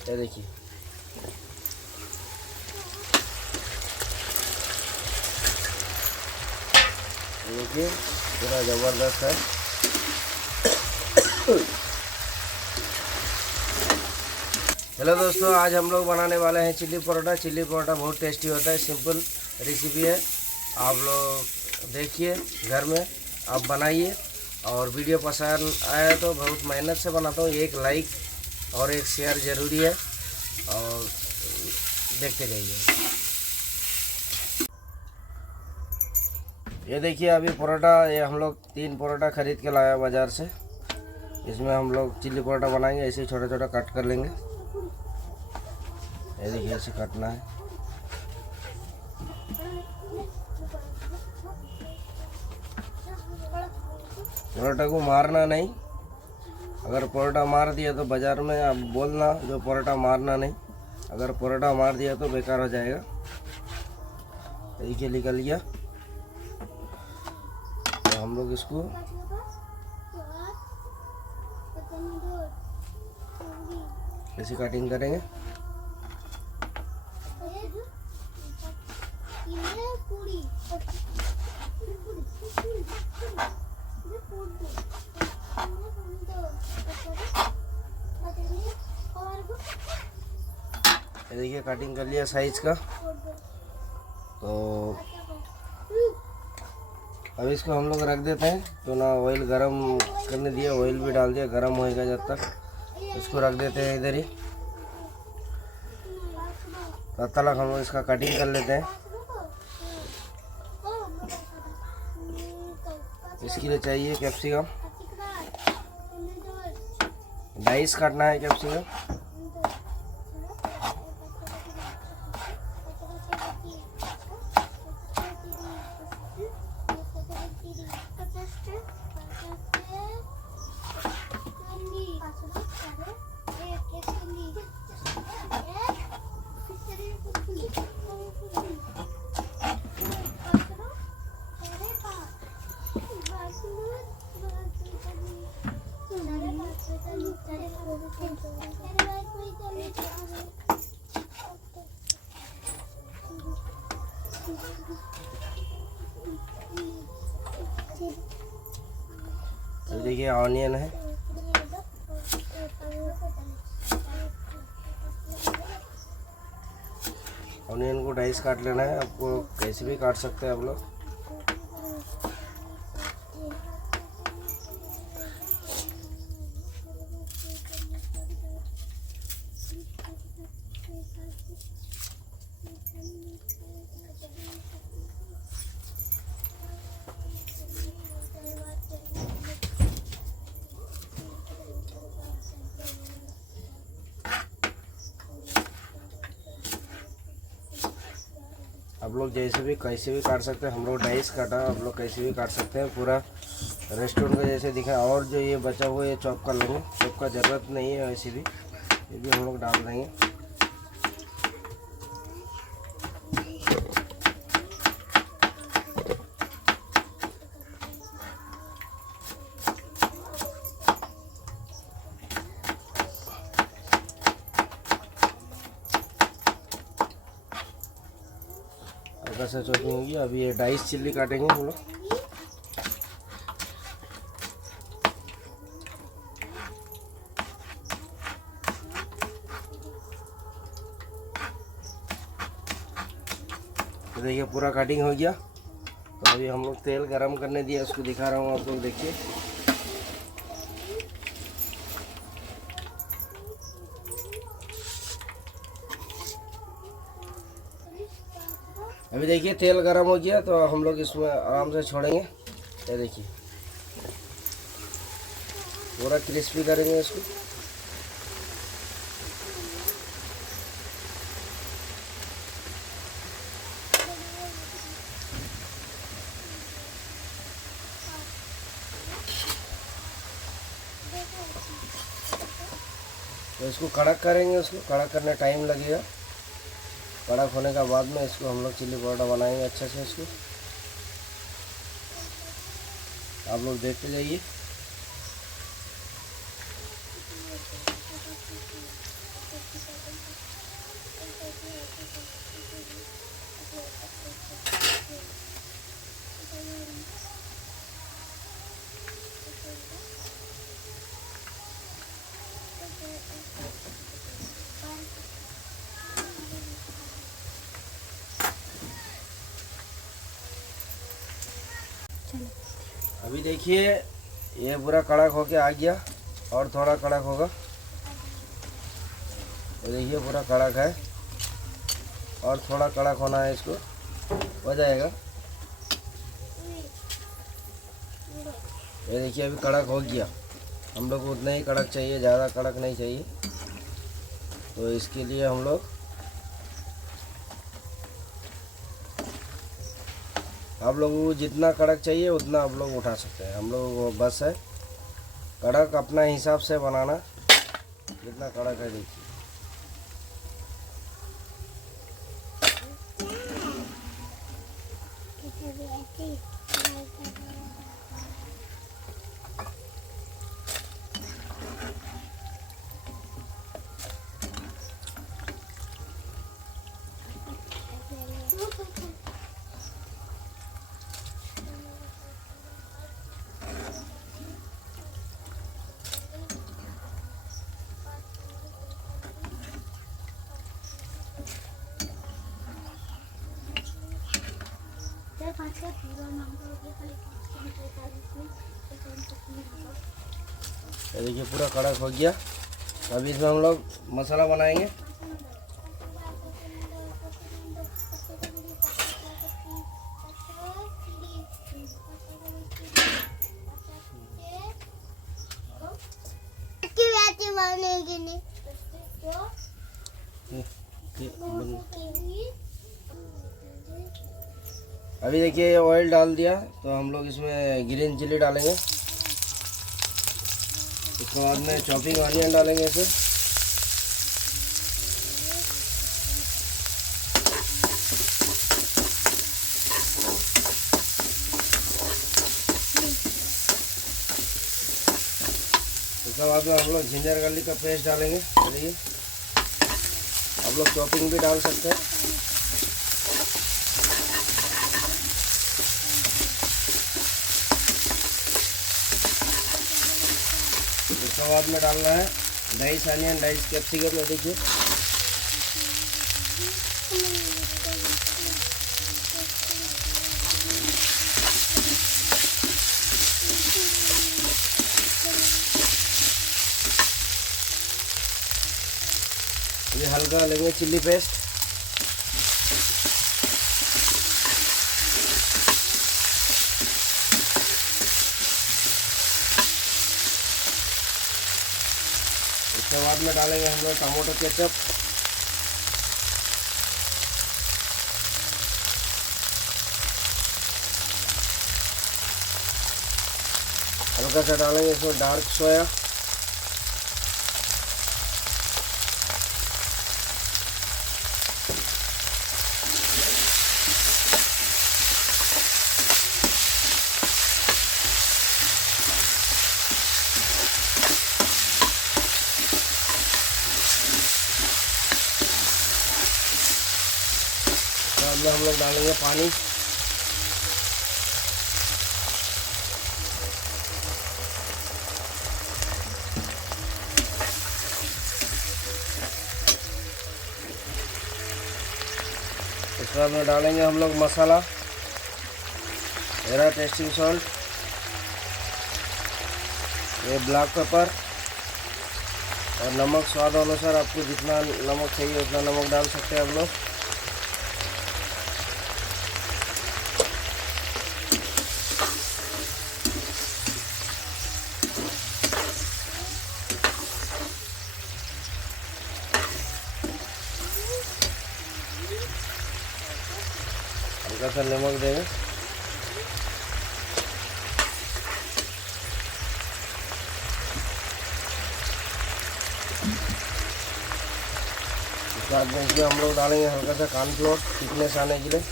ये देखिए, पूरा ज़बरदस्त है। हेलो दोस्तों, आज हम लोग बनाने वाले हैं चिल्ली परोठा। चिल्ली परोठा बहुत टेस्टी होता है, सिंपल रेसिपी है। आप लोग देखिए, घर में आप बनाइए। और वीडियो पसंद आया तो बहुत मेहनत से बनाता हूँ, एक लाइक और एक शेयर ज़रूरी है। और देखते जाइए। ये देखिए, अभी परोठा, ये हम लोग 3 परोठा ख़रीद के लाया बाज़ार से। इसमें हम लोग चिल्ली परोठा बनाएंगे। ऐसे छोटा छोटा कट कर लेंगे। ये देखिए, ऐसे काटना है। परोठा को मारना नहीं। अगर परोठा मार दिया तो बाज़ार में आप बोलना जो परोठा मारना नहीं। अगर परोठा मार दिया तो बेकार हो जाएगा। देखिए, निकल लिया। तो हम लोग इसको ऐसे कटिंग करेंगे। ये देखिए, कटिंग कर लिया साइज का। तो अब इसको हम लोग रख देते हैं। तो ना ऑयल गरम करने दिया, ऑयल भी डाल दिया, गरम होएगा जब तक। इसको रख देते हैं इधर ही। तब तक हम लोग इसका कटिंग कर लेते हैं। इसके लिए चाहिए कैप्सिकम, डाइस काटना है कैप्सिकम। तो देखिए, ऑनियन है। ऑनियन को डाइस काट लेना है। आपको कैसे भी काट सकते हैं आप लोग। आप लोग जैसे भी कैसे भी काट सकते हैं। हम लोग डाइस काटा, आप लोग कैसे भी काट सकते हैं। पूरा रेस्टोरेंट का जैसे दिखा। और जो ये बचा हुआ ये चॉप कर लेंगे। चॉप का ज़रूरत नहीं है वैसे भी, ये भी हम लोग डाल देंगे। हल्का सा चॉपिंग होगी। अभी ये डाइस चिल्ली काटेंगे हम लोग। तो देखिए, पूरा कटिंग हो गया। तो अभी हम लोग तेल गरम करने दिया, उसको दिखा रहा हूँ आप लोग देखिए। अभी देखिए, तेल गरम हो गया। तो हम लोग इसमें आराम से छोड़ेंगे। ये देखिए, पूरा क्रिस्पी करेंगे इसको। तो इसको कड़क करेंगे। उसको कड़क करने टाइम लगेगा। कड़क होने के बाद में इसको हम लोग चिल्ली परोठा बनाएंगे अच्छे से। इसको आप लोग देखते जाइए। अभी देखिए ये पूरा कड़क होके आ गया और थोड़ा कड़क होगा। ये देखिए पूरा कड़क है और थोड़ा कड़क होना है, इसको हो जाएगा। ये देखिए अभी कड़क हो गया। हम लोग को उतना ही कड़क चाहिए, ज़्यादा कड़क नहीं चाहिए। तो इसके लिए हम लोग आप लोगों को जितना कड़क चाहिए उतना आप लोग उठा सकते हैं। हम लोग बस है कड़क अपना हिसाब से बनाना, जितना कड़क है। देखिए ये देखिए पूरा कड़क हो गया। अभी इसमें हम लोग मसाला बनाएंगे। अभी देखिए ऑयल डाल दिया, तो हम लोग इसमें ग्रीन चिली डालेंगे। उसके बाद में चॉपिंग ऑनियन डालेंगे इसे। उसके बाद में हम लोग जिंजर गार्लिक का पेस्ट डालेंगे। देखिए आप लोग चॉपिंग भी डाल सकते हैं। उसके बाद में डालना है डाइस अनियन, डाइस कैप्सिकम। में देखिए ये हल्का लेंगे चिल्ली पेस्ट। उसके बाद में डालेंगे हम लोग टमाटो केचप। हल्का सा डालेंगे इसमें डार्क सोया। हम लोग डालेंगे पानी। उसके बाद में डालेंगे हम लोग मसाला, मेरा टेस्टिंग सॉल्ट, ये ब्लैक पेपर और नमक स्वाद अनुसार। आपको जितना नमक चाहिए उतना नमक डाल सकते हैं आप लोग। हल्का सा नमक देंगे। उसके बाद में इसमें हम लोग डालेंगे हल्का सा कॉर्नफ्लोर, थिकनेस आने के लिए।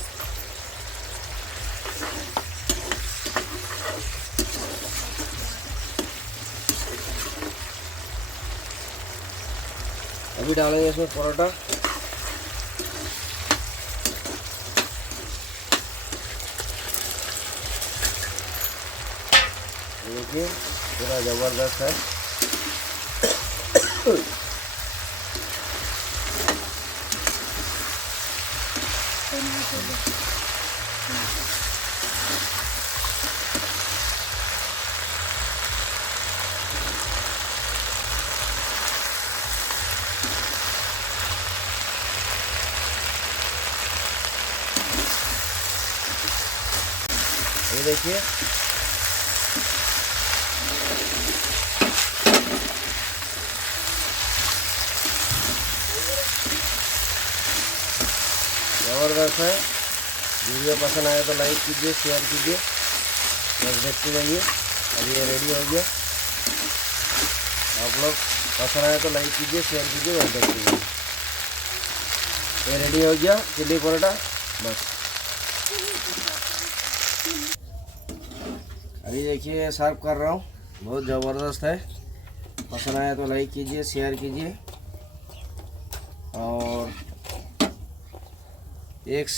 अभी डालेंगे इसमें परोठा। देखिए पूरा ज़बरदस्त है। ये देखिए ज़बरदस्त है। वीडियो पसंद आए तो लाइक कीजिए, शेयर कीजिए, बस देखते जाइए। अब ये रेडी हो गया। आप लोग पसंद आए तो लाइक कीजिए, शेयर कीजिए, बस देखते जाइए। ये रेडी हो गया चिल्ली परोठा। बस अभी देखिए सर्व कर रहा हूँ, बहुत ज़बरदस्त है। पसंद आया तो लाइक कीजिए, शेयर कीजिए और एक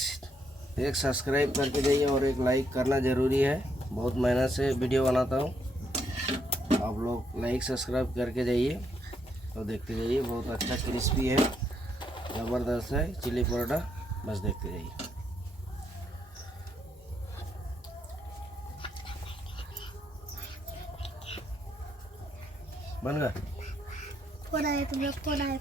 सब्सक्राइब करके जाइए और एक लाइक करना ज़रूरी है। बहुत मेहनत से वीडियो बनाता हूँ, आप लोग लाइक सब्सक्राइब करके जाइए तो देखते जाइए। बहुत अच्छा क्रिस्पी है, ज़बरदस्त है चिल्ली परोठा। बस देखते जाइए। बन गया। फोड़ा है तुम लोग, फोड़ा है।